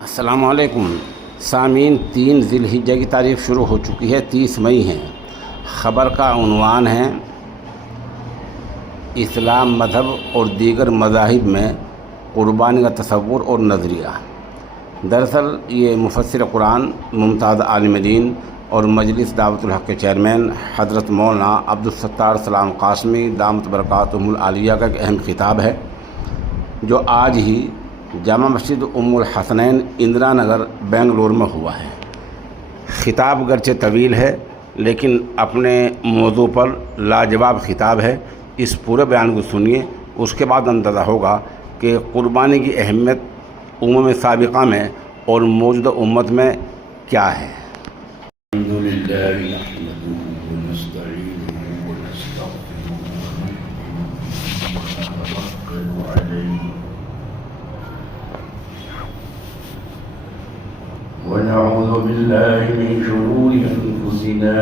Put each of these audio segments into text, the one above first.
السلام علیکم سامعین، 3 ذی الحجہ کی تاریخ شروع ہو چکی ہے، 30 مئی ہے۔ خبر کا عنوان ہے اسلام مذہب اور دیگر مذاہب میں قربانی کا تصور اور نظریہ۔ دراصل یہ مفسر قرآن، ممتاز عالم دین اور مجلس دعوت الحق کے چیئرمین حضرت مولانا عبدالستار سلام قاسمی دامت برکاتہم العالیہ کا ایک اہم خطاب ہے، جو آج ہی جامع مسجد ام الحسنین اندرا نگر بنگلور میں ہوا ہے۔ خطاب گرچہ طویل ہے لیکن اپنے موضوع پر لاجواب خطاب ہے۔ اس پورے بیان کو سنیے، اس کے بعد اندازہ ہوگا کہ قربانی کی اہمیت امم سابقہ میں اور موجودہ امت میں کیا ہے۔ الحمدللہ نحمدہ ونستعینہ ونستغفرہ ونتوکل علیہ ونعوذ باللہ من شرور انفسنا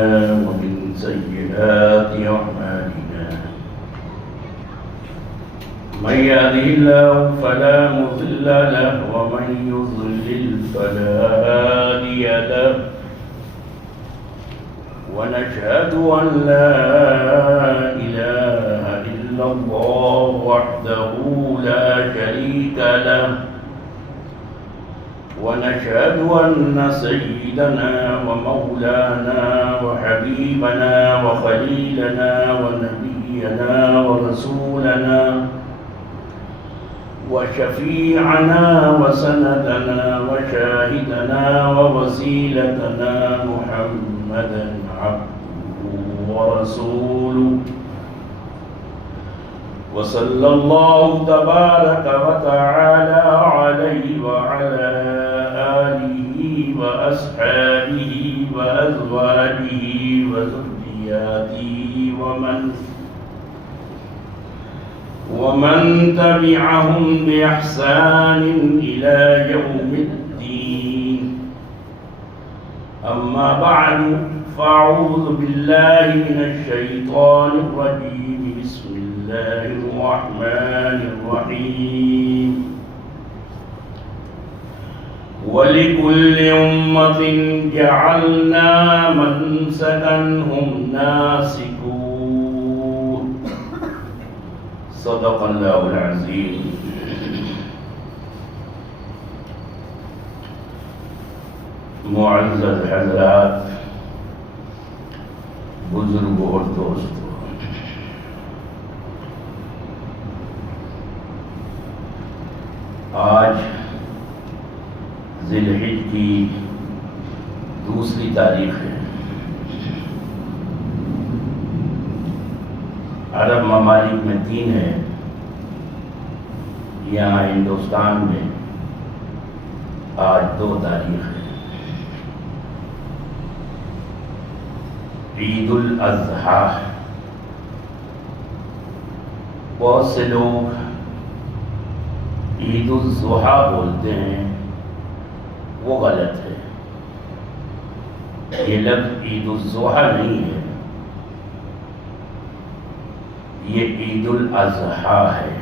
ومن سیئات اعمالنا، من يهده الله فلا مضل له ومن يضلل فلا هادي له، ونشهد أن لا إله إلا الله وحده لا شريك له، ونشهد أن سيدنا ومولانا وحبيبنا وخليلنا ونبينا ورسولنا وشفيعنا وسندنا وشاهدنا ووسيلتنا محمدا عبده ورسوله، وصلى الله تبارك وتعالى عليه وعلى آله وأصحابه وأزواجه وذرياته ومن تبعهم بإحسان إلى يوم الدين. أما بعد، فأعوذ بالله من الشيطان الرجيم. بسم الله الرحمن الرحيم. ولكل أمة جعلنا منسكا هم ناسكوه. صدق اللہ العظیم. معزز حضرات، بزرگ اور دوستو، آج ذی الحجہ کی دوسری تاریخ ہے۔ عرب ممالک میں 3 ہے، یہاں ہندوستان میں آج 2 تاریخ ہے۔ عید الاضحیٰ، بہت سے لوگ عید الضحیٰ بولتے ہیں، وہ غلط ہے۔ یہ لفظ عید الضحیٰ نہیں ہے، یہ عید الاضحیٰ ہے۔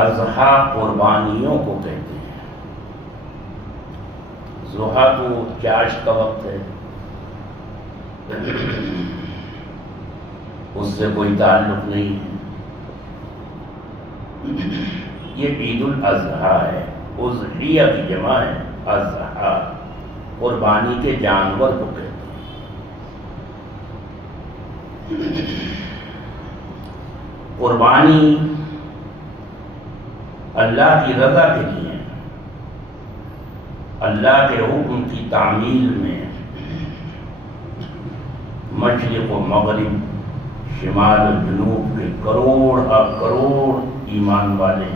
اضحیٰ قربانیوں کو کہتے ہیں۔ ضحیٰ تو چاشت کا وقت ہے، اس سے کوئی تعلق نہیں ہے۔ یہ عید الاضحیٰ ہے، اضحیہ کی جمع ہے اضحیٰ، قربانی کے جانور کو کہتے ہیں۔ قربانی اللہ کی رضا کے لیے، اللہ کے حکم کی تعمیل میں مشرق و مغرب، شمال و جنوب کے کروڑ کروڑ ایمان والے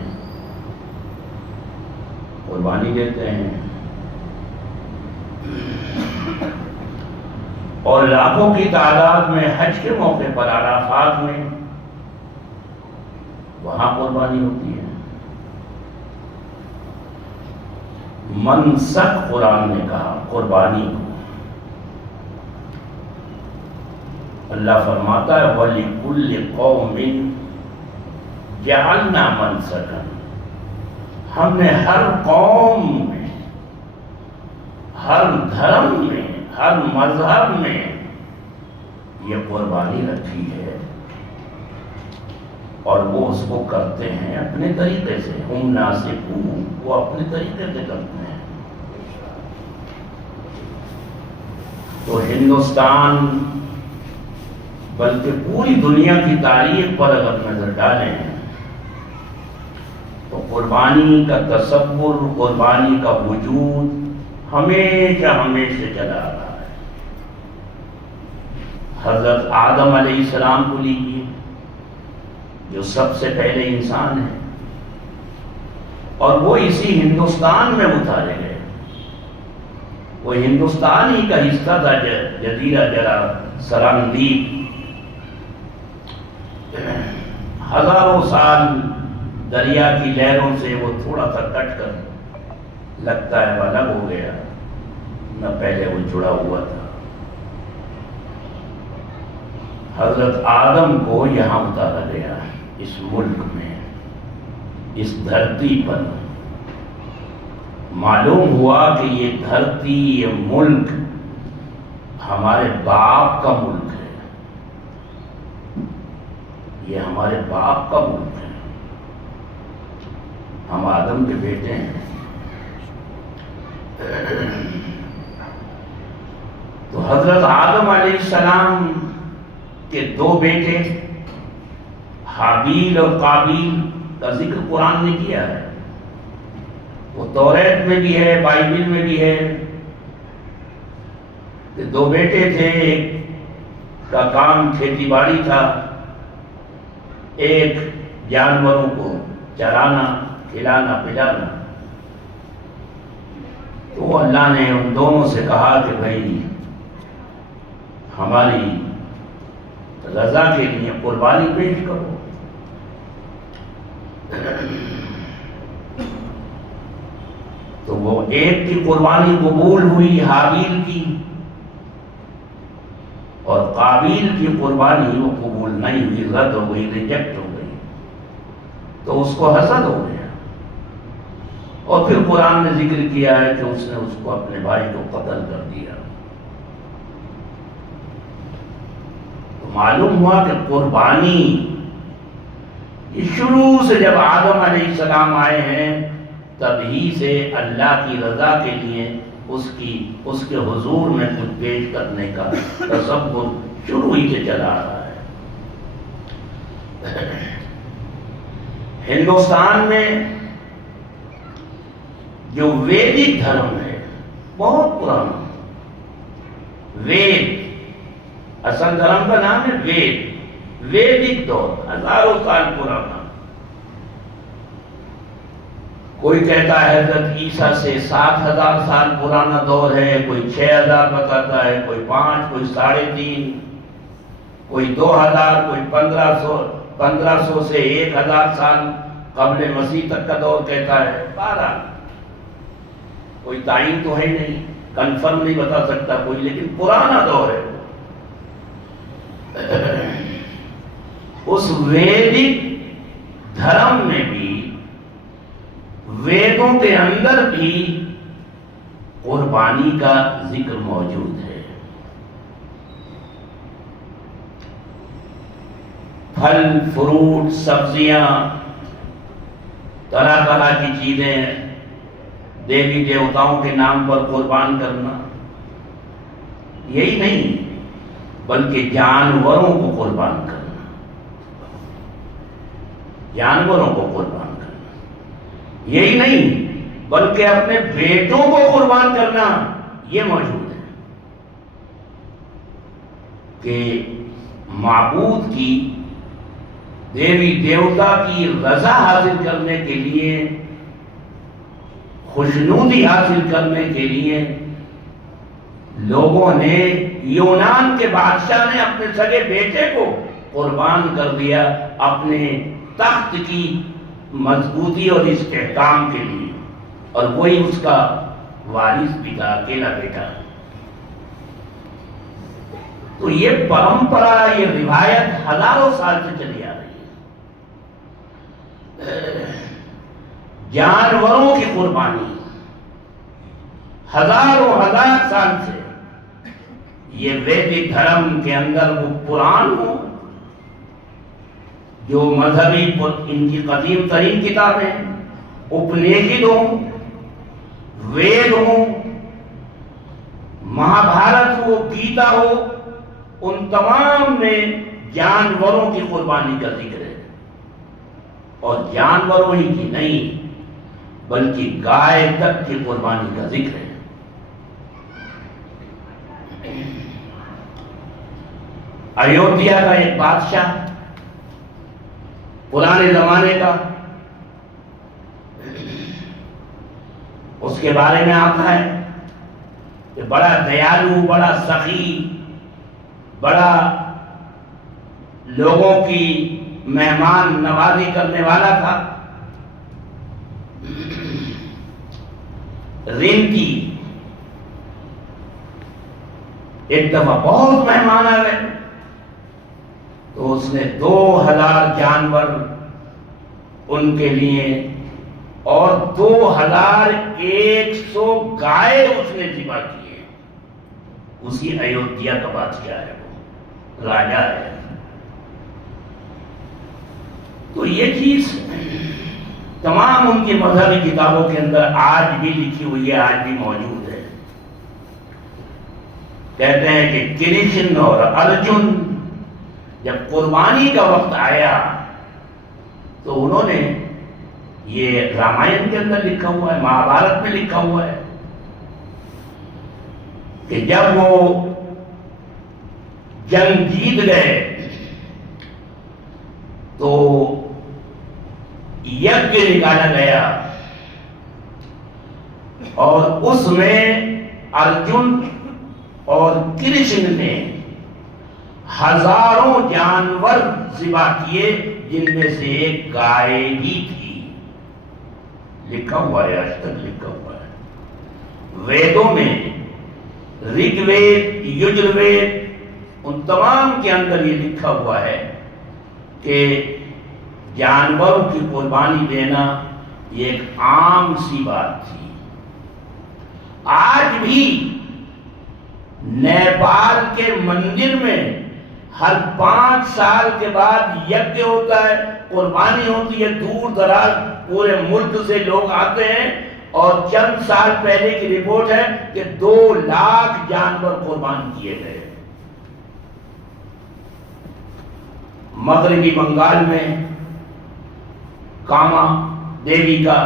قربانی دیتے ہیں، اور لاکھوں کی تعداد میں حج کے موقع پر عرفات میں وہاں قربانی ہوتی ہے۔ منسک قرآن نے کہا قربانی کو۔ اللہ فرماتا ہے وَلِكُلِّ قَوْمٍ جَعَلْنَا مَنْسَكًا، ہم نے ہر قوم میں، ہر دھرم میں، ہر مذہب میں یہ قربانی رکھی ہے، اور وہ اس کو کرتے ہیں اپنے طریقے سے. ہم ناسکون، وہ اپنے طریقے سے کرتے ہیں. تو ہندوستان بلکہ پوری دنیا کی تاریخ پر اگر نظر ڈالیں تو قربانی کا تصور، قربانی کا وجود ہمیشہ چلا آ رہا ہے. حضرت آدم علیہ السلام کو لیجیے، جو سب سے پہلے انسان ہیں، اور وہ اسی ہندوستان میں اتارے گئے. وہ ہندوستان ہی کا حصہ تھا، جزیرہ جرا سرندیپ. ہزاروں سال دریا کی لہروں سے وہ تھوڑا سا کٹ کر لگتا ہے وہ الگ ہو گیا، نہ پہلے وہ جڑا ہوا تھا. حضرت آدم کو یہاں اتارا گیا، اس ملک میں، اس دھرتی پر. معلوم ہوا کہ یہ دھرتی، یہ ملک ہمارے باپ کا ملک ہے، یہ ہمارے باپ کا ملک ہے. ہم آدم کے بیٹے ہیں. تو حضرت آدم علیہ السلام کے دو بیٹے حابیل اور قابیل کا ذکر قرآن نے کیا ہے. وہ توریت میں بھی ہے، بائبل میں بھی ہے کہ دو بیٹے تھے. ایک کا کام کھیتی باڑی تھا، ایک جانوروں کو چرانا، کھلانا پلانا. تو اللہ نے ان دونوں سے کہا کہ بھائی ہماری رضا کے لیے قربانی پیش کرو. تو وہ ایک کی قربانی قبول ہوئی، حابیل کی، اور قابیل کی قربانی وہ قبول نہیں ہوئی، رد ہو گئی، ریجیکٹ ہو گئی. تو اس کو حسد ہو گیا، اور پھر قرآن نے ذکر کیا ہے کہ اس نے اس کو اپنے بھائی کو قتل کر دیا. تو معلوم ہوا کہ قربانی یہ شروع سے جب آدم علیہ السلام آئے ہیں تبھی سے اللہ کی رضا کے لیے اس کے حضور میں کچھ پیش کرنے کا تصور شروع ہی سے چلا آ رہا ہے. ہندوستان میں جو ویدک دھرم ہے، بہت پرانا، وید، اصل دھرم کا نام ہے وید، ویدک دور، ہزاروں سال پرانا. کوئی کہتا ہے حضرت عیسیٰ سے 7,000 سال پرانا دور ہے، کوئی 6,000 بتاتا ہے، کوئی 5، کوئی 3.5، کوئی 2,000، کوئی 1500 سے 1,000 سال قبل مسیح تک کا دور کہتا ہے. 12 کوئی تعین تو ہے نہیں، کنفرم نہیں بتا سکتا کوئی، لیکن پرانا دور ہے. اس ویدک دھرم میں بھی، ویدوں کے اندر بھی قربانی کا ذکر موجود ہے. پھل، فروٹ، سبزیاں، طرح طرح کی چیزیں دیوی دیوتاؤں کے نام پر قربان کرنا. یہی نہیں بلکہ جانوروں کو قربان کرنا، جانوروں کو قربان کرنا. یہی نہیں بلکہ اپنے بیٹوں کو قربان کرنا یہ موجود ہے کہ معبود کی، دیوی دیوتا کی رضا حاصل کرنے کے لیے، خوشنودی حاصل کرنے کے لیے لوگوں نے، یونان کے بادشاہ نے اپنے سگے بیٹے کو قربان کر دیا اپنے تخت کی مضبوطی اور استحکام کے لیے، اور وہی اس کا وارث بھی تھا، اکیلا بیٹا. تو یہ پرمپرا، یہ روایت ہزاروں سال سے چلی آ رہی ہے. جانوروں کی قربانی ہزاروں ہزار سال سے یہ ویدک دھرم کے اندر وہ پران ہو جو مذہبی ان کی قدیم ترین کتابیں اپنیشد ہوں، وید ہوں، مہابھارت ہو، گیتا ہو، ان تمام میں جانوروں کی قربانی کا ذکر ہے، اور جانوروں ہی کی نہیں بلکہ گائے تک کی قربانی کا ذکر ہے۔ ایودھیا کا ایک بادشاہ پرانے زمانے کا، اس کے بارے میں آتا ہے کہ بڑا دیالو، بڑا سخی، بڑا لوگوں کی مہمان نوازی کرنے والا تھا۔ رینتی ایک دفعہ بہت مہمان آ گئے تو اس نے 2000 جانور ان کے لیے اور 2100 گائے اس نے ذبح کیے۔ اسی ایودھیا کا بادشاہ ہے، وہ راجا ہے۔ تو یہ چیز تمام ان کی مذہبی کتابوں کے اندر آج بھی لکھی ہوئی ہے، آج بھی موجود ہے۔ کہتے ہیں کہ کرشن اور ارجن جب قربانی کا وقت آیا تو انہوں نے، یہ رامائن کے اندر لکھا ہوا ہے، مہابھارت میں لکھا ہوا ہے کہ جب وہ جنگ جیت گئے تو یجঞ نکالا گیا اور اس میں ارجن اور کرشن نے ہزاروں جانور ذبح کیے، جن میں سے ایک گائے بھی تھی۔ لکھا ہوا ہے، آج تک لکھا ہوا ہے ویدوں میں، رگ وید، یجروید، ان تمام کے اندر یہ لکھا ہوا ہے کہ جانوروں کی قربانی دینا یہ ایک عام سی بات تھی۔ آج بھی نیپال کے مندر میں ہر 5 سال کے بعد یجঞ ہوتا ہے، قربانی ہوتی ہے، دور دراز پورے ملک سے لوگ آتے ہیں، اور چند سال پہلے کی رپورٹ ہے کہ 2 لاکھ جانور قربان کیے گئے۔ مغربی بنگال میں کاما دیوی کا،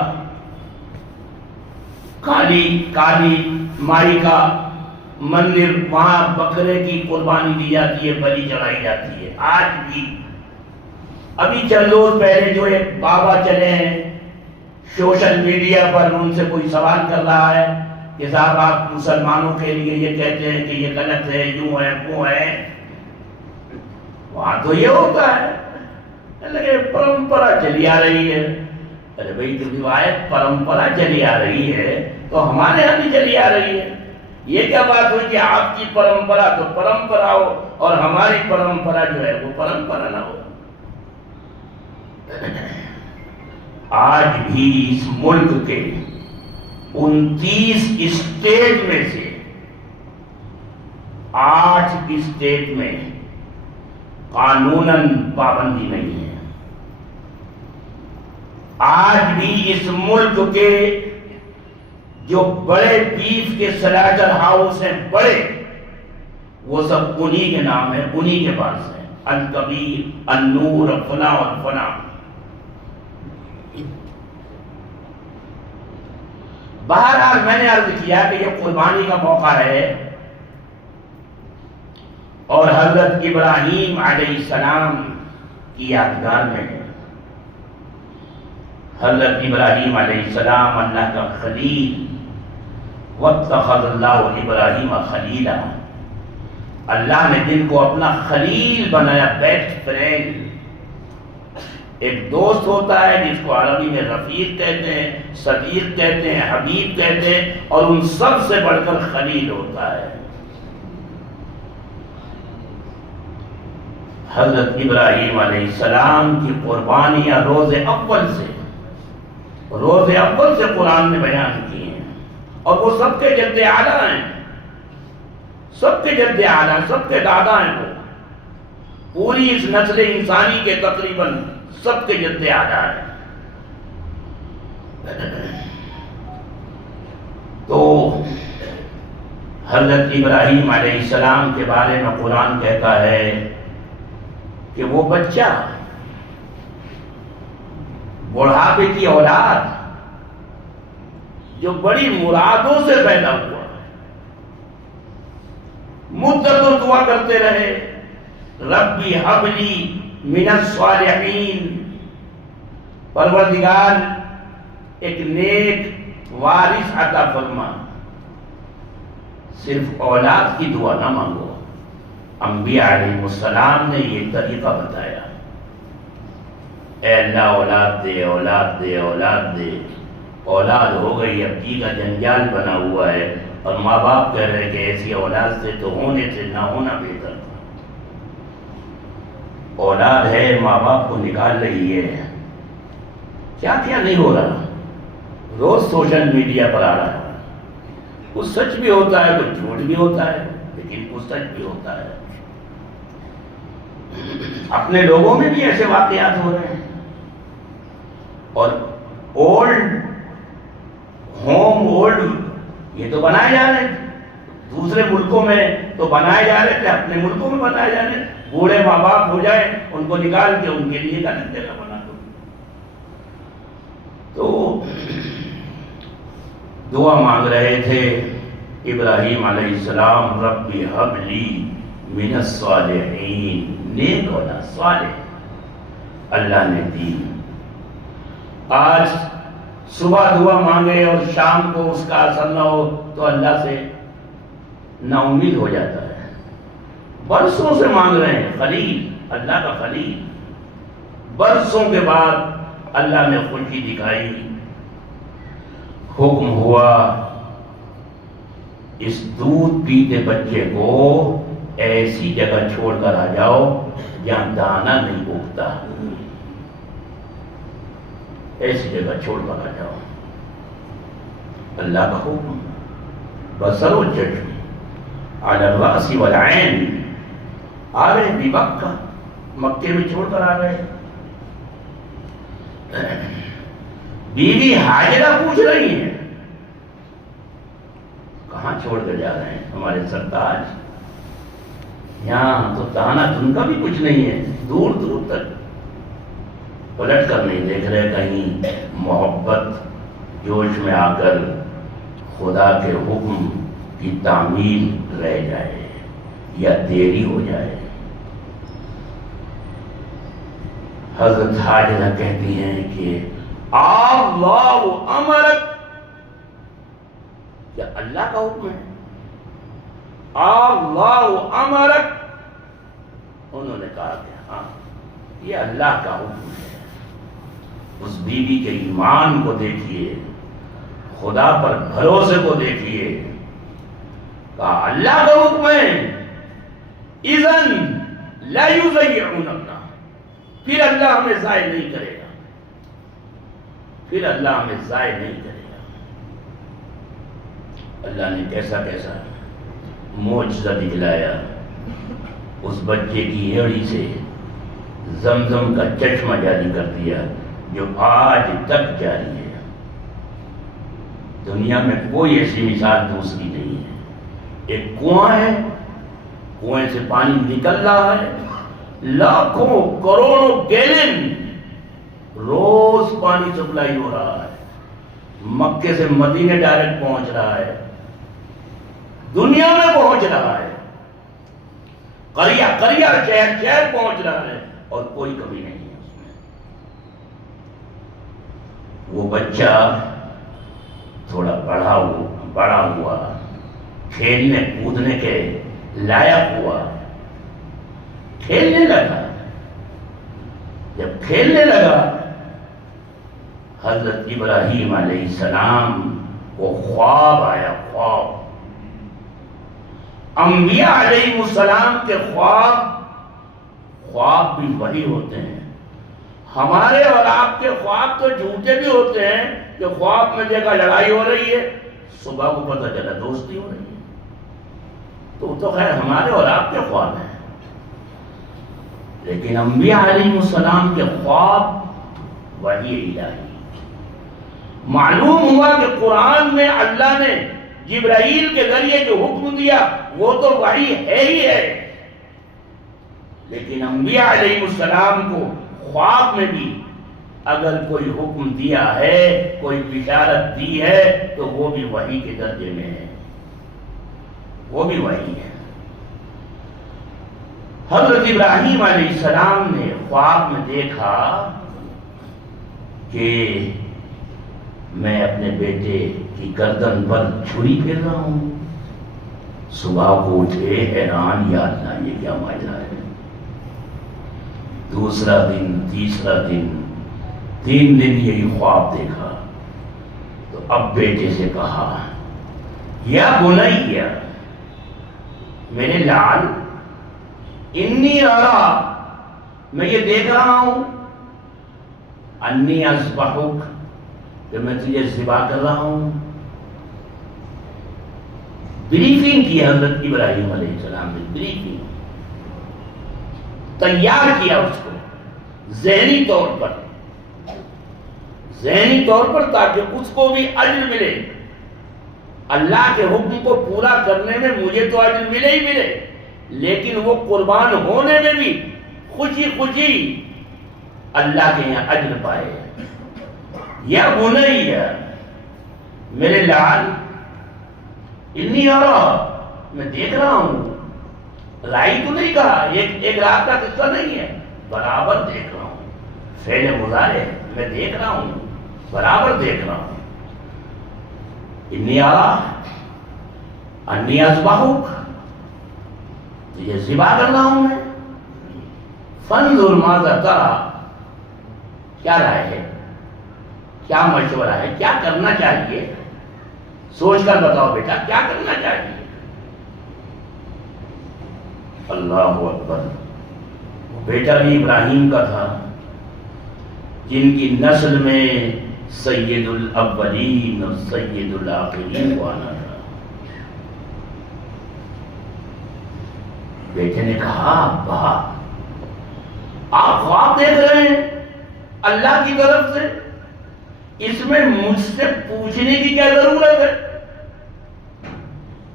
کالی مائی کا مندر، وہاں بکرے کی قربانی دی جاتی ہے، بلی چڑھائی جاتی ہے آج بھی۔ ابھی چند روز پہلے جو ایک بابا چلے ہیں سوشل میڈیا پر، ان سے کوئی سوال کر رہا ہے کہ صاحب آپ مسلمانوں کے لیے یہ کہتے ہیں کہ یہ غلط ہے، یوں ہے وہ ہے، وہاں تو یہ ہوتا ہے، لیکن پرمپرا چلی آ رہی ہے۔ ارے بھائی جو روایت پرمپرا چلی آ رہی ہے تو ہمارے یہاں بھی چلی آ رہی ہے۔ یہ کیا بات ہوئی کہ آپ کی پرمپرا تو پرمپرا ہو اور ہماری پرمپرا جو ہے وہ پرمپرا نہ ہو؟ آج بھی اس ملک کے 29 اسٹیٹ میں سے 8 اسٹیٹ میں قانوناً پابندی نہیں ہے۔ آج بھی اس ملک کے جو بڑے بیف کے سلاٹر ہاؤس ہیں، بڑے، وہ سب انہی کے نام ہیں، انہی کے پاس ہیں، الکبیر، النور، فنا اور فنا۔ بہرحال میں نے عرض کیا کہ یہ قربانی کا موقع ہے، اور حضرت ابراہیم علیہ السلام کی یادگار میں ہے۔ حضرت ابراہیم علیہ السلام اللہ کا خلیل، واتخذ اللہ ابراہیم خلیلا، اللہ نے جن کو اپنا خلیل بنایا، بیسٹ فرینڈ، ایک دوست ہوتا ہے جس کو عربی میں رفیق کہتے ہیں، صدیق کہتے ہیں، حبیب کہتے ہیں، اور ان سب سے بڑھ کر خلیل ہوتا ہے۔ حضرت ابراہیم علیہ السلام کی قربانیاں روز اول سے روز اول سے قرآن نے بیان کیے ہیں، اور وہ سب کے جد اعلیٰ ہیں، سب کے جد اعلیٰ، سب کے دادا ہیں، وہ پوری اس نسل انسانی کے تقریباً سب کے جد اعلیٰ ہیں۔ تو حضرت ابراہیم علیہ السلام کے بارے میں قرآن کہتا ہے کہ وہ بچہ بڑھاپے کی اولاد جو بڑی مرادوں سے پیدا ہوا، مدتوں دعا کرتے رہے، ربی ہب لی من الصالحین، پروردگار ایک نیک وارث عطا فرما۔ صرف اولاد کی دعا نہ مانگو، انبیاء علیہ السلام نے یہ طریقہ بتایا، اے اللہ اولاد دے، اولاد دے، اولاد دے۔ اولاد ہو گئی، اب کی کا جنجال بنا ہوا ہے، اور ماں باپ کہہ رہے کہ ایسی اولاد سے تو ہونے سے نہ ہونا بہتر تھا۔ اولاد ہے، ماں باپ کو نکال رہی ہے، کیا کیا نہیں ہو رہا، روز سوشل میڈیا پر آ رہا ہے، کچھ سچ بھی ہوتا ہے، کچھ جھوٹ بھی ہوتا ہے، لیکن کچھ سچ بھی ہوتا ہے۔ اپنے لوگوں میں بھی ایسے واقعات ہو رہے ہیں، اور اولڈ ہوم، اولڈ یہ تو بنائے جا رہے تھے، دوسرے ملکوں میں تو بنائے جا رہے تھے، اپنے ملکوں میں بنائے جا رہے تھے، بوڑھے ماں باپ ہو جائیں ان کو نکال کے ان کے لیے کا جگہ بنا دو۔ تو دعا مانگ رہے تھے ابراہیم علیہ السلام، ربی ہب لی من الصالحین، نیک اولاد، صالح، اللہ نے دی۔ آج صبح دعا مانگے اور شام کو اس کا اثر نہ ہو تو اللہ سے نا امید ہو جاتا ہے۔ برسوں سے مانگ رہے ہیں، خلیل، اللہ کا خلیل، برسوں کے بعد اللہ نے خوشی دکھائی، حکم ہوا اس دودھ پیتے بچے کو ایسی جگہ چھوڑ کر آ جاؤ جہاں دانا نہیں اگتا، ایسی جگہ چھوڑ کر آ جاؤ۔ اللہ کا حکم، بصر و چشم علی الراس والعین، آ گئے بی مکہ، مکے میں چھوڑ کر آ گئے۔ بیوی حاجرہ پوچھ رہی ہیں کہاں چھوڑ کر جا رہے ہیں ہمارے سرتاج، یہاں تو دانا دن کا بھی کچھ نہیں ہے، دور دور تک پلٹ کر نہیں دیکھ رہے کہیں محبت جوش میں آ کر خدا کے حکم کی تعمیل رہ جائے یا دیری ہو جائے۔ حضرت حاجرہ کہتی ہیں کہ اللہ امرک، کیا اللہ کا حکم ہے؟ اللہ امرک، انہوں نے کہا کہ ہاں یہ اللہ کا حکم ہے۔ اس بیوی کے ایمان کو دیکھیے، خدا پر بھروسے کو دیکھیے، کہا اللہ کا حکم ہے، اذن لا یضیعون اللہ، پھر اللہ ہمیں ضائع نہیں کرے گا، پھر اللہ ہمیں ضائع نہیں کرے گا۔ اللہ نے کیسا کیسا معجزہ دکھلایا، اس بچے کی ایڑی سے زمزم کا چشمہ جاری کر دیا جو آج تک جاری ہے۔ دنیا میں کوئی ایسی مثال دوسری نہیں ہے۔ ایک کنواں ہے، کنویں سے پانی نکل رہا ہے، لاکھوں کروڑوں گیلن روز پانی سپلائی ہو رہا ہے، مکے سے مدینے ڈائریکٹ پہنچ رہا ہے، دنیا میں پہنچ رہا ہے، قریہ قریہ شہر شہر پہنچ رہا ہے، اور کوئی کمی نہیں ہے اس میں۔ وہ بچہ تھوڑا بڑا ہوا، کھیلنے کودنے کے لائق ہوا، کھیلنے لگا۔ جب کھیلنے لگا، حضرت ابراہیم علیہ السلام کو خواب آیا، خواب۔ انبیاء علیہ السلام کے خواب بھی وہی ہوتے ہیں۔ ہمارے اور آپ کے خواب تو جھوٹے بھی ہوتے ہیں کہ خواب میں دیکھا لڑائی ہو رہی ہے، صبح کو پتہ چلا دوستی ہو رہی ہے، تو خیر ہمارے اور آپ کے خواب ہیں، لیکن انبیاء علیہ السلام کے خواب وحی الہی۔ معلوم ہوا کہ قرآن میں اللہ نے جبرائیل کے ذریعے جو حکم دیا وہ تو وحی ہے ہی ہے، لیکن انبیاء علیہ السلام کو خواب میں بھی اگر کوئی حکم دیا ہے، کوئی بشارت دی ہے، تو وہ بھی وحی کے درجے میں ہے، وہ بھی وحی ہے۔ حضرت ابراہیم علیہ السلام نے خواب میں دیکھا کہ میں اپنے بیٹے کی گردن پر چھری پھیر رہا ہوں۔ صبح کو اٹھے حیران، یا اللہ یہ کیا ماجرا ہے۔ دوسرا دن، تیسرا دن، 3 دن یہی خواب دیکھا، تو اب بیٹے سے کہا، یا بنیا، میرے لال، انی ارا، میں یہ دیکھ رہا ہوں، انی اذبحک، کہ میں تجھے ذبح کر رہا ہوں۔ بریفنگ کی حضرت ابراہیم علیہ السلام نے، بریفنگ تیار کیا اس کو ذہنی طور پر تاکہ اس کو بھی اجر ملے، اللہ کے حکم کو پورا کرنے میں مجھے تو اجر ملے ہی ملے، لیکن وہ قربان ہونے میں بھی خوشی خوشی اللہ کے یہاں اجر پائے۔ یا بنیا، میرے لال، انی ارا، میں دیکھ رہا ہوں، رائی تو نہیں کہا، ایک رات کا قصہ نہیں ہے، برابر دیکھ رہا ہوں، فعل مضارع، میں دیکھ رہا ہوں، برابر دیکھ رہا ہوں۔ انی ارا انی اذبحک، یہ ذبح کر رہا ہوں میں۔ فانظر ماذا تری، کیا رائے ہے، کیا مشورہ ہے، کیا کرنا چاہیے، سوچ کر بتاؤ بیٹا کیا کرنا چاہیے۔ اللہ اکبر، بیٹا بھی ابراہیم کا تھا جن کی نسل میں سید الاولین اور سید الآخرین کو آنا تھا۔ بیٹے نے کہا، ابا آپ خواب دیکھ رہے ہیں اللہ کی طرف سے، اس میں مجھ سے پوچھنے کی کیا ضرورت ہے؟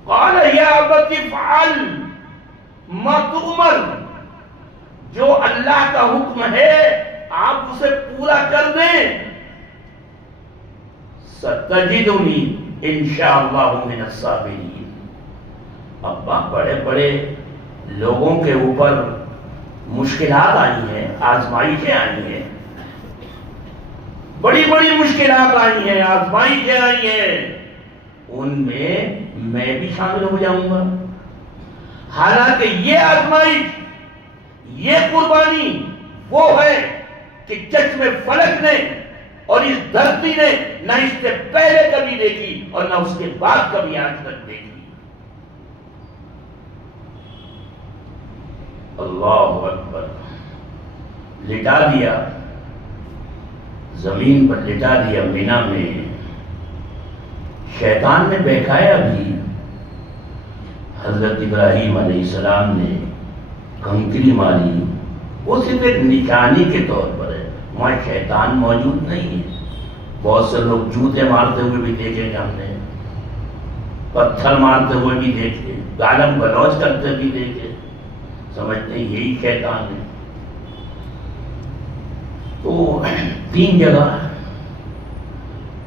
قال یا ابت افعل ما تؤمر، جو اللہ کا حکم ہے آپ اسے پورا کر دیں، ستجدنی انشاءاللہ من الصابرین۔ ابا بڑے بڑے لوگوں کے اوپر مشکلات آئی ہیں، آزمائشیں آئی ہیں، بڑی بڑی مشکلات آئی ہیں، آزمائشیں آئی ہیں، ان میں بھی شامل ہو جاؤں گا۔ حالانکہ یہ آزمائش، یہ قربانی وہ ہے کہ چشم فلک نے اور اس دھرتی نے نہ اس سے پہلے کبھی دیکھی اور نہ اس کے بعد کبھی آج تک دیکھی۔ اللہ اکبر، لٹا دیا، زمین پر لٹا دیا مینا میں۔ شیطان نے بہکایا بھی، حضرت ابراہیم علیہ السلام نے کنکری ماری، وہ صرف ایک نشانی کے طور پر ہے، وہاں شیطان موجود نہیں ہے۔ بہت سے لوگ جوتے مارتے ہوئے بھی دیکھے ہم نے، پتھر مارتے ہوئے بھی دیکھے، گالم گلوچ کرتے بھی دیکھے، سمجھتے ہیں یہی شیطان ہے۔ تو 3 جگہ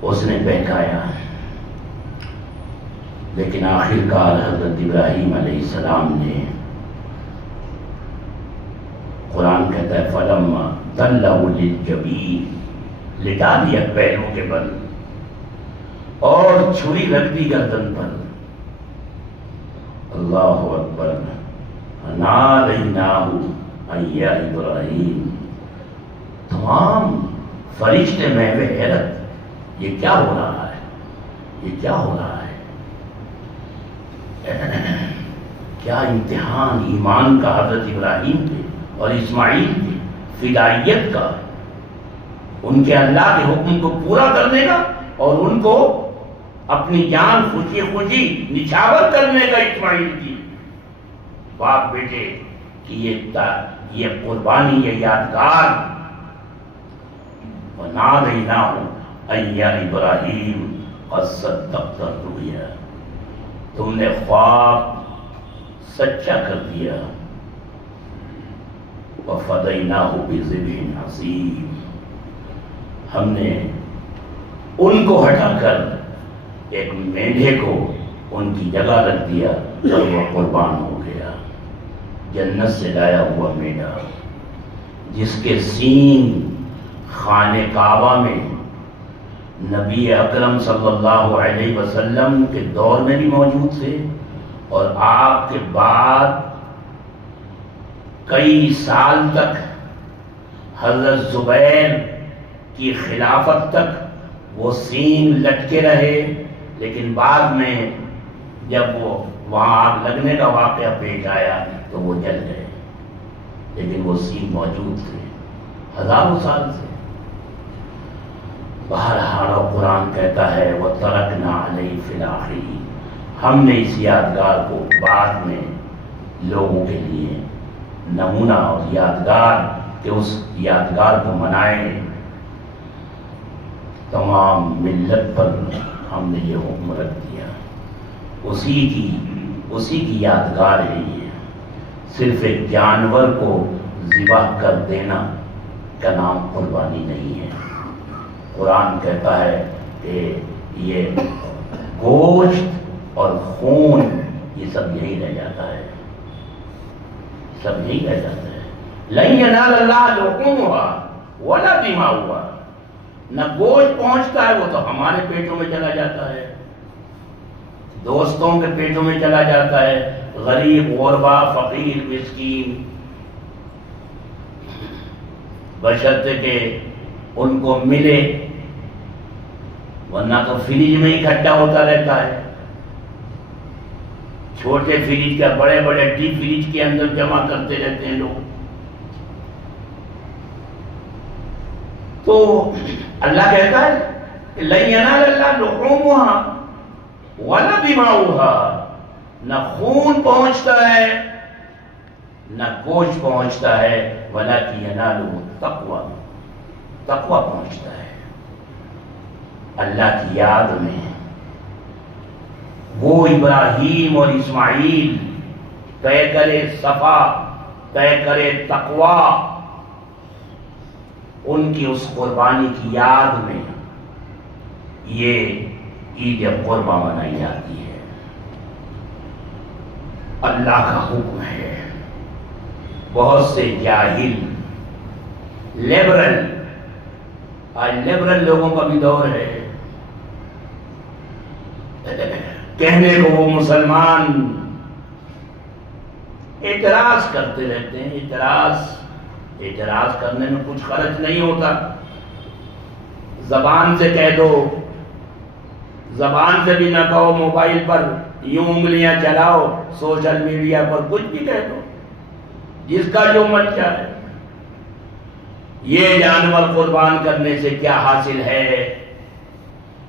اس نے بہکایا، لیکن آخر کار حضرت ابراہیم علیہ السلام نے، قرآن کہتا ہے فَلَمَّا تَلَّهُ لِلْجَبِينِ، لٹا دیا پہلو کے بل اور چھری رکھ دی گردن پر۔ اللہ اکبر، نَادَيْنَاهُ أَن يَا إِبْرَاهِيمُ، تمام فرشتے محو حیرت، یہ کیا ہو رہا ہے، یہ کیا ہو رہا ہے، کیا امتحان ایمان کا حضرت ابراہیم کے اور اسماعیل کی فدائیت کا، ان کے اللہ کے حکم کو پورا کرنے کا اور ان کو اپنی جان خوشی خوشی نچھاور کرنے کا اسماعیل کی باپ بیٹے کی یہ قربانی، یہ یادگار. وَنَادَيْنَاهُ أَن يَا إِبْرَاهِيمُ قَدْ صَدَّقْتَ الرُّؤْيَا، تم نے خواب سچا کر دیا. وَفَدَيْنَاهُ بِذِبْحٍ عَظِيمٍ، ہم نے ان کو ہٹا کر ایک مینڈھے کو ان کی جگہ رکھ دیا اور وہ قربان ہو گیا. جنت سے لایا ہوا مینڈھا جس کے سین خانہ کعبہ میں نبی اکرم صلی اللہ علیہ وسلم کے دور میں بھی موجود تھے، اور آپ کے بعد کئی سال تک حضرت زبیر کی خلافت تک وہ سین لٹکے رہے، لیکن بعد میں جب وہ وہاں آگ لگنے کا واقعہ پیش آیا تو وہ جل گئے، لیکن وہ سین موجود تھے ہزاروں سال سے. بہرحال قرآن کہتا ہے وَتَرَكْنَا عَلَيْهِ فِي الْآخِرِينَ، ہم نے اس یادگار کو بعد میں لوگوں کے لیے نمونہ اور یادگار کہ اس یادگار کو منائیں. تمام ملت پر ہم نے یہ حکم رکھ دیا، اسی کی یادگار ہے. یہ صرف ایک جانور کو ذبح کر دینا کا نام قربانی نہیں ہے. قرآن کہتا ہے کہ یہ گوشت اور خون یہ سب یہی رہ جاتا ہے، سب یہی رہ جاتا ہے. لَن يَنَالَ اللَّهَ لُحُومُهَا وَلَا دِمَاؤُهَا، نہ گوشت پہنچتا ہے، وہ تو ہمارے پیٹوں میں چلا جاتا ہے، دوستوں کے پیٹوں میں چلا جاتا ہے، غریب غربا فقیر مسکین، بشرطے کہ ان کو ملے، ورنہ تو فریج میں ہی اکٹھا ہوتا رہتا ہے. چھوٹے فریج کا بڑے بڑے ڈیپ فریج کے اندر جمع کرتے رہتے ہیں لوگ. تو اللہ کہتا ہے کہ لَن يَنَالَ اللَّهَ لُحُومُهَا وَلَا دِمَاؤُهَا، نہ خون پہنچتا ہے نہ گوشت پہنچتا ہے، وَلَكِنْ يَنَالُهُ التَّقْوَىٰ، تقویٰ پہنچتا ہے. اللہ کی یاد میں وہ ابراہیم اور اسماعیل طے کرے صفا، طے کرے تقویٰ، ان کی اس قربانی کی یاد میں یہ عید قربہ منائی جاتی ہے. اللہ کا حکم ہے. بہت سے جاہل لیبرل، آج لیبرل لوگوں کا بھی دور ہے، کہنے کو وہ مسلمان اعتراض کرتے رہتے ہیں. اعتراض کرنے میں کچھ خرچ نہیں ہوتا. زبان سے کہہ دو، زبان سے بھی نہ کہو، موبائل پر یوں انگلیاں چلاؤ، سوشل میڈیا پر کچھ بھی کہہ دو، جس کا جو من چاہے. یہ جانور قربان کرنے سے کیا حاصل ہے؟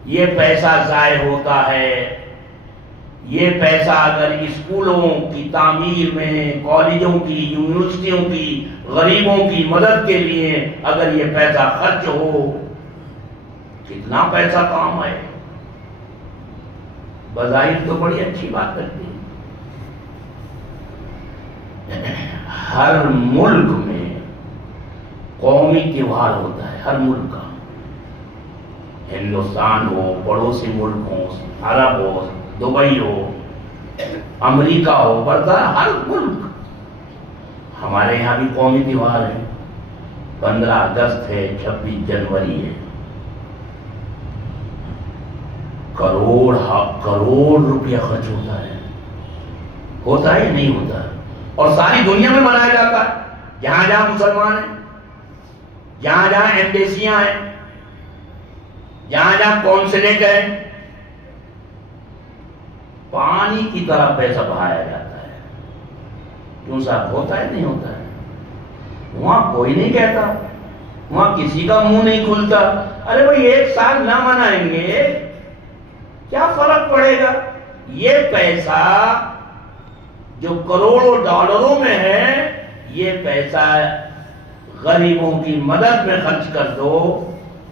یہ پیسہ ضائع ہوتا ہے. یہ پیسہ اگر اسکولوں کی تعمیر میں، کالجوں کی، یونیورسٹیوں کی، غریبوں کی مدد کے لیے اگر یہ پیسہ خرچ ہو، کتنا پیسہ کام آئے. بظاہر تو بڑی اچھی بات کرتی ہے. ہر ملک میں قومی تہوار ہوتا ہے، ہر ملک کا، ہندوستان ہو، پڑوسی ملک ہو، عرب ہو، دبئی ہو، امریکہ ہو، برطانیہ، ہر ملک. ہمارے یہاں بھی قومی تہوار ہے، 15 اگست ہے، 26 جنوری ہے. کروڑ روپیہ خرچ ہوتا ہے یا نہیں ہوتا ہے؟ اور ساری دنیا میں منایا جاتا ہے. جہاں جہاں مسلمان ہیں، جہاں جہاں ایمبیسیاں ہیں، جہاں جہاں کونسلیٹ ہے، پانی کی طرح پیسہ بہایا جاتا ہے. کیوں صاحب، ہوتا ہے نہیں ہوتا ہے؟ وہاں کوئی نہیں کہتا وہاں کسی کا منہ نہیں کھلتا. ارے بھائی 1 سال نہ منائیں گے کیا فرق پڑے گا؟ یہ پیسہ جو کروڑوں ڈالروں میں ہے، یہ پیسہ غریبوں کی مدد میں خرچ کر دو،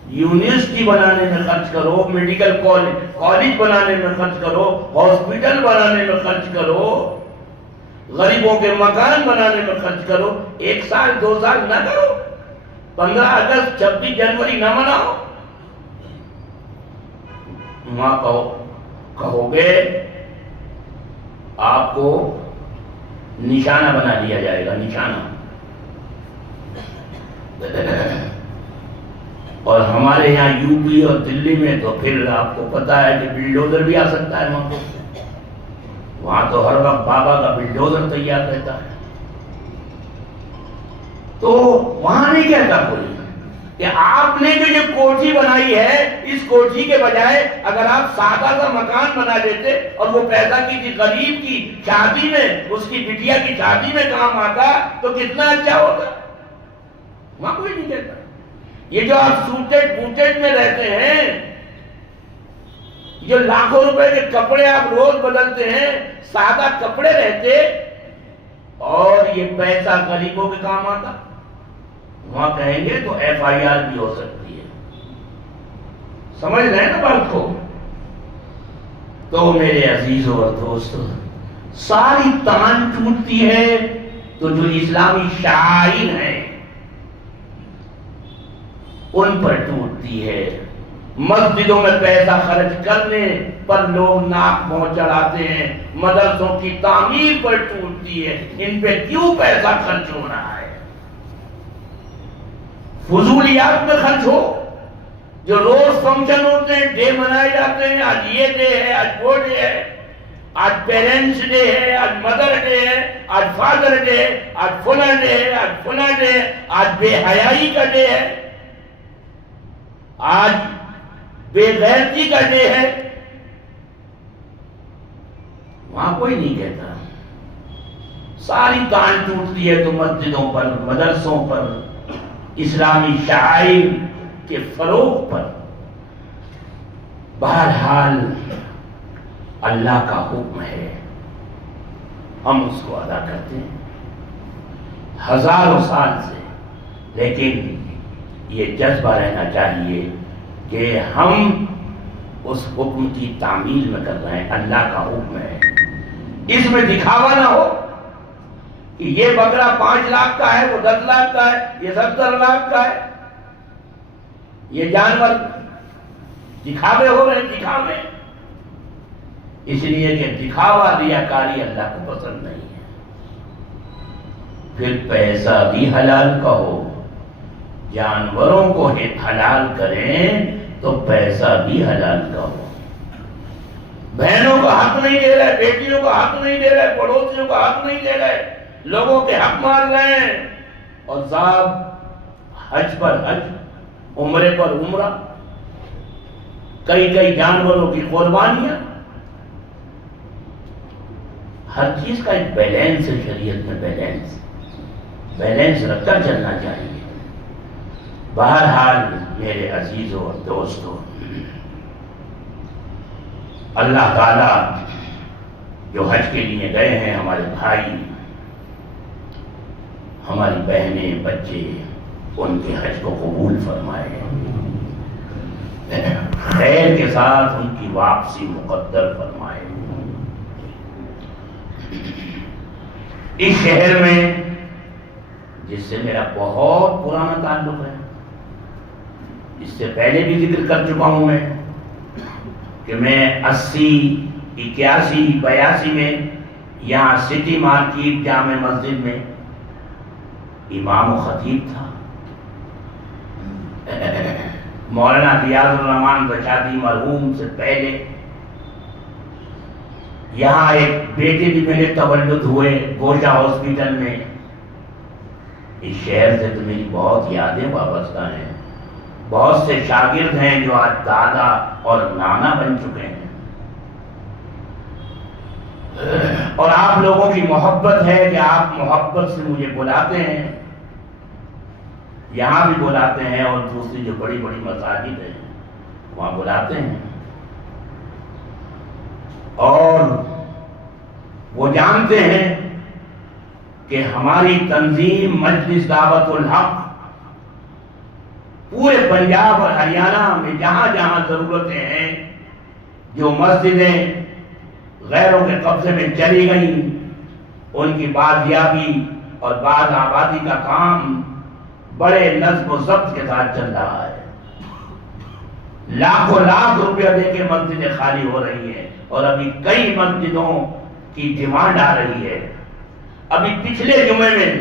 یونیورسٹی بنانے میں خرچ کرو، میڈیکل کالج بنانے میں خرچ کرو، ہاسپٹل بنانے میں خرچ کرو، غریبوں کے مکان بنانے میں خرچ کرو. 1 سال 2 سال نہ کرو. 15 اگست 26 جنوری نہ مناؤ. وہاں کہو گے آپ کو نشانہ بنا دیا جائے گا، نشانہ. اور ہمارے یہاں یو پی اور دلی میں تو پھر آپ کو پتا ہے کہ بلڈوزر بھی آ سکتا ہے وہاں تو ہر وقت بابا کا بلڈوزر تیار رہتا ہے. تو وہاں نہیں کہتا کوئی کہ آپ نے جو یہ کوٹھی بنائی ہے، اس کوٹھی کے بجائے اگر آپ سادہ سا مکان بنا لیتے اور وہ پیدا کی تھی غریب کی شادی میں، اس کی بٹیا کی شادی میں کام آتا تو کتنا اچھا ہوتا. وہاں کوئی نہیں کہتا. یہ جو آپ سوٹیڈ بوٹیڈ میں رہتے ہیں، جو لاکھوں روپے کے کپڑے آپ روز بدلتے ہیں، سادہ کپڑے رہتے اور یہ پیسہ غریبوں کے کام آتا، وہاں کہیں گے تو FIR بھی ہو سکتی ہے. سمجھ رہے ہیں نا بات کو؟ تو میرے عزیزوں اور دوستوں، ساری تان ٹوٹتی ہے تو جو اسلامی شاعر ہیں ان پر ٹوٹتی ہے. مسجدوں میں پیسہ خرچ کرنے پر لوگ ناک منہ چڑھاتے ہیں، مدرسوں کی تعمیر پر ٹوٹتی ہے. ان پہ کیوں پیسہ خرچ ہو رہا ہے؟ فضولیات میں خرچ ہو. جو روز فنکشن ہوتے ہیں، ڈے منائے جاتے ہیں، آج یہ ڈے ہے، آج وہ ڈے ہے، آج پیرنٹس ڈے ہے، آج مدر ڈے ہے، آج فادر ڈے ہے، آج فلاں ڈے ہے، آج فلاں ڈے ہے، آج بے حیائی کا ڈے ہے، آج بے غیرتی کا ڈے ہے. وہاں کوئی نہیں کہتا. ساری تان ٹوٹتی ہے تو مسجدوں پر، مدرسوں پر، اسلامی شعائر کے فروغ پر. بہرحال اللہ کا حکم ہے، ہم اس کو ادا کرتے ہیں ہزاروں سال سے. لیکن یہ جذبہ رہنا چاہیے کہ ہم اس حکم کی تعمیل میں کر رہے ہیں. اللہ کا حکم ہے، اس میں دکھاوا نہ ہو کہ یہ بکرا 5 لاکھ کا ہے، وہ 10 لاکھ کا ہے، یہ 70 لاکھ کا ہے. یہ جانور دکھاوے ہو رہے ہیں، دکھاوے. اس لیے کہ دکھاوا، ریاکاری اللہ کو پسند نہیں ہے. پھر پیسہ بھی حلال کا ہو، جانوروں کو حلال کریں تو پیسہ بھی حلال کا ہو. بہنوں کا حق نہیں دے رہے، بیٹیوں کا حق نہیں دے رہے، پڑوسیوں کا حق نہیں دے رہے، لوگوں کے حق مار رہے ہیں. اور صاحب حج پر حج، عمرے پر عمرہ، کئی جانوروں کی قربانیاں. ہر چیز کا ایک بیلنس ہے. شریعت میں بیلنس رکھتا چلنا چاہیے. بہرحال میرے عزیزوں اور دوستوں، اللہ تعالیٰ جو حج کے لیے گئے ہیں، ہمارے بھائی، ہماری بہنیں، بچے، ان کے حج کو قبول فرمائے، خیر کے ساتھ ان کی واپسی مقدر فرمائے. اس شہر میں جس سے میرا بہت پرانا تعلق ہے، اس سے پہلے بھی ذکر کر چکا ہوں میں کہ میں 80، 81، 82 میں یہاں سٹی مارکیٹ جامع مسجد میں امام و خطیب تھا. مولانا ریاض الرحمان رشادی مرحوم سے پہلے یہاں ایک بیٹے بھی میرے تولد ہوئے گوشہ ہاسپٹل میں. اس شہر سے تو میری بہت یادیں وابستہ ہیں. بہت سے شاگرد ہیں جو آج دادا اور نانا بن چکے ہیں. اور آپ لوگوں کی محبت ہے کہ آپ محبت سے مجھے بلاتے ہیں. یہاں بھی بلاتے ہیں اور دوسری جو بڑی بڑی مساجد ہیں وہاں بلاتے ہیں، اور وہ جانتے ہیں کہ ہماری تنظیم مجلس دعوت الحق پورے پنجاب اور ہریانہ میں جہاں جہاں ضرورتیں ہیں، جو مسجدیں غیروں کے قبضے میں چلی گئیں ان کی بازیابی اور باز آبادی کا کام بڑے نظم و ضبط کے ساتھ چل رہا ہے۔ لاکھوں لاکھ روپیہ دے کے مسجدیں خالی ہو رہی ہیں، اور ابھی کئی مسجدوں کی ڈیمانڈ آ رہی ہے۔ ابھی پچھلے جمعے میں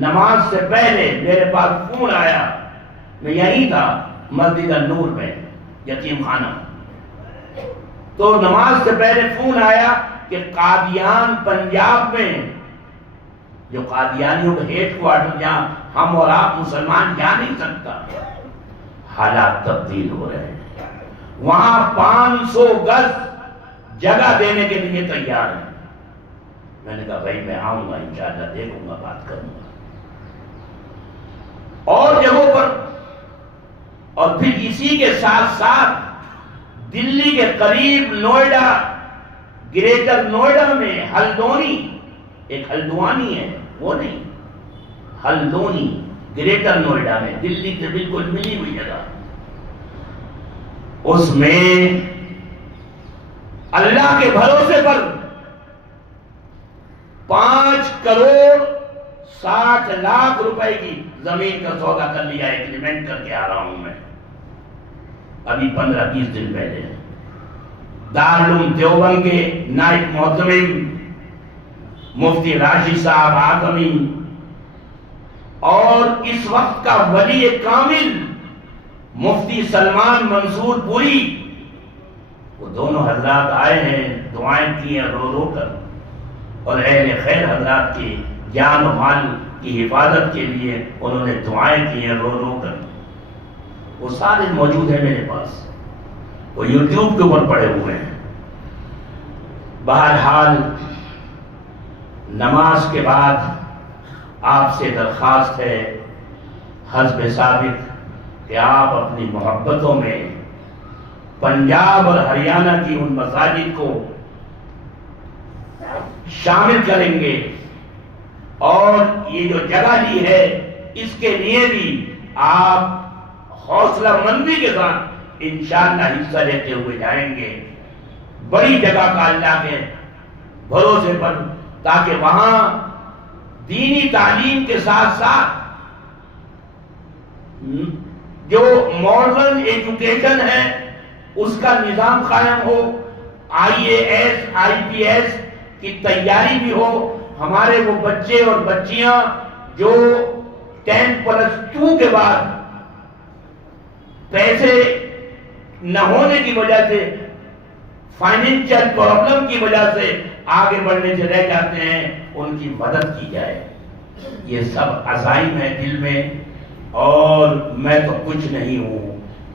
نماز سے پہلے میرے پاس فون آیا، میں یہیں تھا مسجد النور میں یتیم خانہ، تو نماز سے پہلے فون آیا کہ قادیان پنجاب میں، جو قادیانیوں کا ہیڈ کوارٹر جہاں ہم اور آپ مسلمان جا نہیں سکتا، حالات تبدیل ہو رہے ہیں، وہاں 500 گز جگہ دینے کے لیے تیار ہیں۔ میں نے کہا بھائی میں آؤں گا انشاءاللہ، دیکھوں گا، بات کروں گا۔ اور جگہوں پر، اور پھر اسی کے ساتھ ساتھ دلی کے قریب نوئیڈا، گریٹر نوئیڈا میں ہلدونی، ایک ہلدوانی ہے، وہ نہیں، ہلدونی گریٹر نوئیڈا میں، دلی سے بالکل ملی ہوئی جگہ، اس میں اللہ کے بھروسے پر 5 کروڑ 60 لاکھ روپے کی زمین کا سودا کر لیا، ایگریمنٹ کر کے آ رہا ہوں میں ابھی 15-20 دن پہلے۔ دارالعلوم دیوبند کے نائب معتمم مفتی راشد صاحب آدمی اور اس وقت کا ولی کامل مفتی سلمان منصور پوری، وہ دونوں حضرات آئے ہیں، دعائیں کی ہیں رو رو کر، اور اہل خیر حضرات کی جان و مال کی حفاظت کے لیے انہوں نے دعائیں کی ہیں رو رو کر۔ وہ سارے موجود ہیں میرے پاس، وہ یوٹیوب کے اوپر پڑے ہوئے ہیں۔ بہرحال نماز کے بعد آپ سے درخواست ہے حسب ثابت کہ آپ اپنی محبتوں میں پنجاب اور ہریانہ کی ان مساجد کو شامل کریں گے، اور یہ جو جگہ لی ہے اس کے لیے بھی آپ حوصلہ مندی کے ساتھ انشاءاللہ حصہ لیتے ہوئے جائیں گے، بڑی جگہ کا اللہ کے بھروسے پر، تاکہ وہاں دینی تعلیم کے ساتھ ساتھ جو ماڈرن ایجوکیشن ہے اس کا نظام قائم ہو، IAS IPS کی تیاری بھی ہو، ہمارے وہ بچے اور بچیاں جو 10+2 کے بعد پیسے نہ ہونے کی وجہ سے، فائنینشل پرابلم کی وجہ سے آگے بڑھنے سے رہ جاتے ہیں، ان کی مدد کی جائے۔ یہ سب عزائم ہے دل میں، اور میں تو کچھ نہیں ہوں،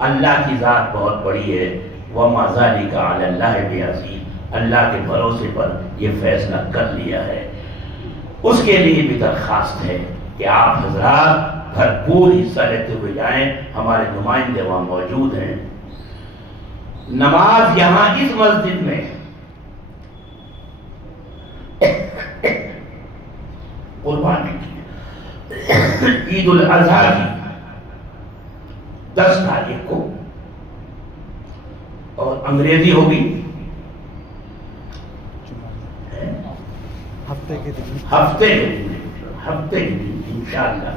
اللہ کی ذات بہت بڑی ہے۔ وَمَا ذَلِكَ عَلَى اللَّهِ بِعَزِيزٍ، اللہ کے بھروسے پر یہ فیصلہ کر لیا ہے۔ اس کے لیے بھی درخواست ہے کہ آپ حضرات بھرپور حصہ لیتے ہوئے جائیں، ہمارے نمائندے وہاں موجود ہیں۔ نماز یہاں اس مسجد میں قربانی کی عید الاضحیٰ کی 10 تاریخ کو، اور انگریزی ہوگی ہفتے کے دن انشاءاللہ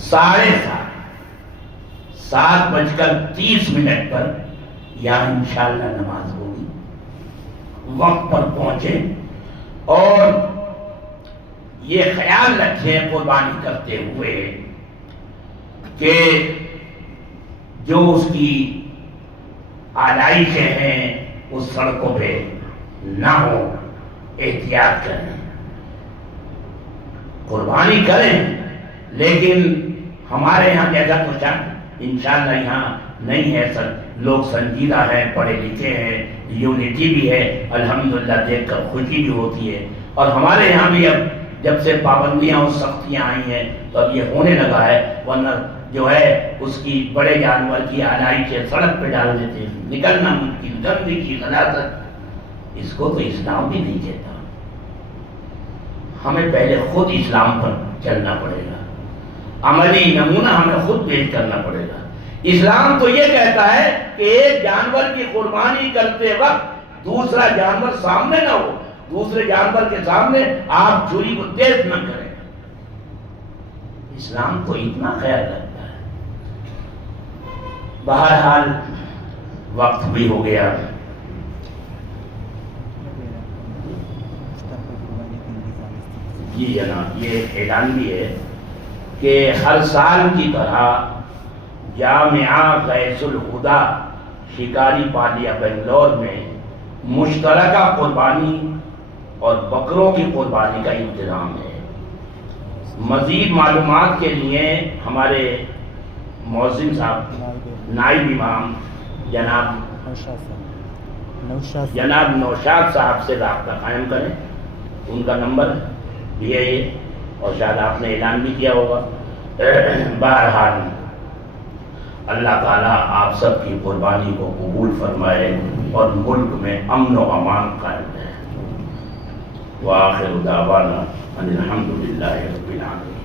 7:30 پر یہاں انشاءاللہ نماز ہوگی۔ وقت پر پہنچے، اور یہ خیال رکھیں قربانی کرتے ہوئے کہ جو اس کی آلائشیں ہیں اس سڑکوں پہ نہ ہو، احتیاط کریں، قربانی کریں، لیکن ہمارے یہاں جیسا کچھ انشاءاللہ یہاں نہیں ہے، سر لوگ سنجیدہ ہیں، پڑھے لکھے ہیں، یونٹی بھی ہے، الحمدللہ دیکھ کر خوشی بھی ہوتی ہے۔ اور ہمارے یہاں بھی اب جب سے پابندیاں اور سختیاں آئی ہیں تو اب یہ ہونے لگا ہے، ورنہ جو ہے اس کی بڑے جانور کی آلائشیں سڑک پہ ڈال دیتے ہیں، نکلنا ممکن، گندگی، غلاظت، اس کو تو اسلام بھی نہیں کہتا۔ ہمیں پہلے خود اسلام پر چلنا پڑے گا، عملی نمونہ ہمیں خود پیش کرنا پڑے گا۔ اسلام تو یہ کہتا ہے کہ ایک جانور کی قربانی کرتے وقت دوسرا جانور سامنے نہ ہو، دوسرے جانور کے سامنے آپ چھری کو تیز نہ کریں۔ اسلام تو اتنا خیال رکھتا ہے۔ بہرحال وقت بھی ہو گیا، جی جناب، یہ اعلان بھی ہے کہ ہر سال کی طرح جامعہ غیث الہدا شکاری پالیا بنگلور میں مشترکہ قربانی اور بکروں کی قربانی کا انتظام ہے۔ مزید معلومات کے لیے ہمارے مؤذن صاحب، نائب امام جناب نوشاد صاحب سے رابطہ قائم کریں، ان کا نمبر بھی ہے یہ، اور شاید آپ نے اعلان بھی کیا ہوگا۔ بہرحال اللہ تعالیٰ آپ سب کی قربانی کو قبول فرمائے اور ملک میں امن و امان قائم رہے۔ وآخر دعوانا ان الحمد للہ رب العالمین۔